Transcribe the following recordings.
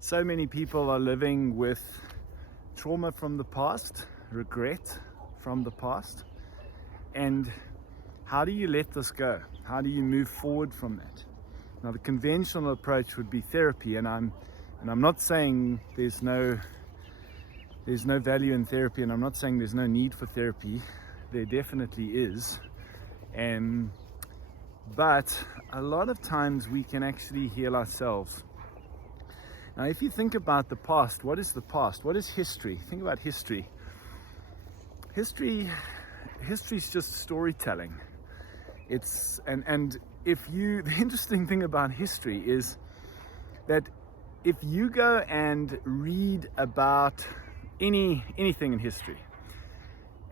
So many people are living with trauma from the past, regret from the past. And how do you let this go? How do you move forward from that? Now, the conventional approach would be therapy, and I'm not saying there's no value in therapy, and I'm not saying there's no need for therapy. There definitely is. But a lot of times we can actually heal ourselves. Now, if you think about the past, what is the past? What is history? Think about history. History is just storytelling. The interesting thing about history is that if you go and read about anything in history,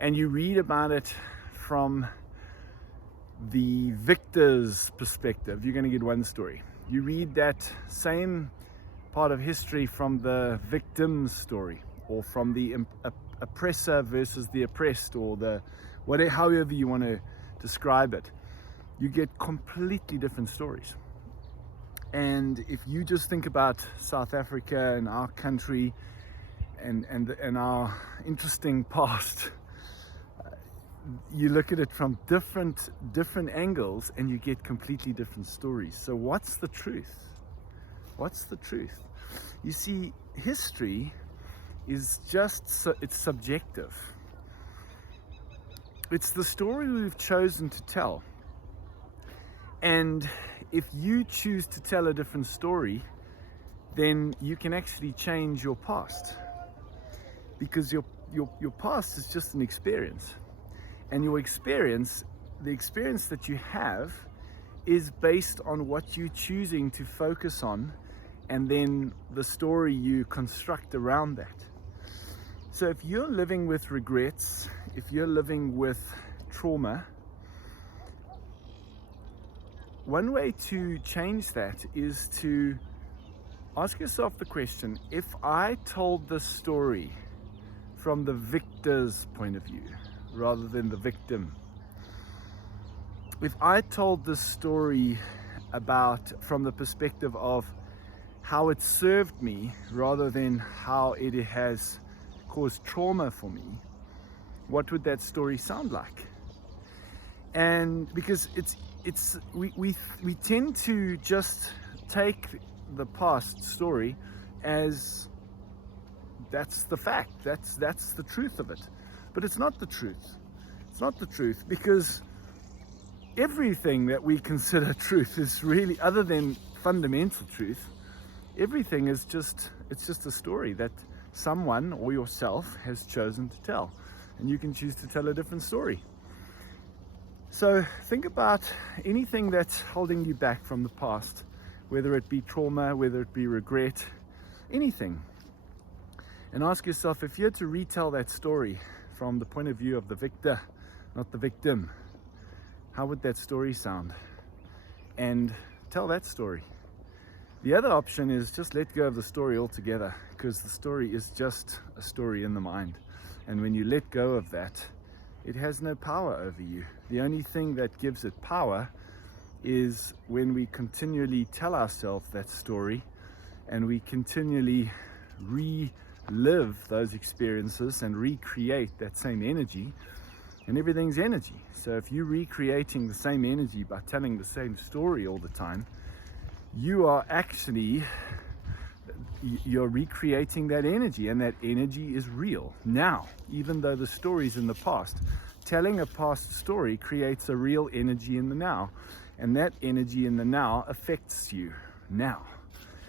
and you read about it from the victor's perspective, you're going to get one story. You read that same part of history from the victim's story, or from the oppressor versus the oppressed, or however you want to describe it, you get completely different stories. And if you just think about South Africa and our country and our interesting past, you look at it from different angles and you get completely different stories. So what's the truth? What's the truth? You see, history is it's subjective. It's the story we've chosen to tell. And if you choose to tell a different story, then you can actually change your past. Because your past is just an experience. And your experience, the experience that you have, is based on what you're choosing to focus on, and then the story you construct around that. So if you're living with regrets, if you're living with trauma, one way to change that is to ask yourself the question: if I told this story from the victor's point of view rather than the victim, if I told this story from the perspective of how it served me rather than how it has caused trauma for me, what would that story sound like? And because we tend to just take the past story as that's the fact, that's the truth of it. But it's not the truth. It's not the truth, because everything that we consider truth is really, other than fundamental truth, everything is just a story that someone or yourself has chosen to tell, and you can choose to tell a different story. So think about anything that's holding you back from the past, whether it be trauma, whether it be regret, anything, and ask yourself, if you had to retell that story from the point of view of the victor, not the victim, how would that story sound? And tell that story. The other option is just let go of the story altogether, because the story is just a story in the mind. And when you let go of that, it has no power over you. The only thing that gives it power is when we continually tell ourselves that story, and we continually relive those experiences and recreate that same energy. And everything's energy. So if you're recreating the same energy by telling the same story all the time, you're recreating that energy, and that energy is real now, even though the story's in the past. Telling a past story creates a real energy in the now, and that energy in the now affects you now.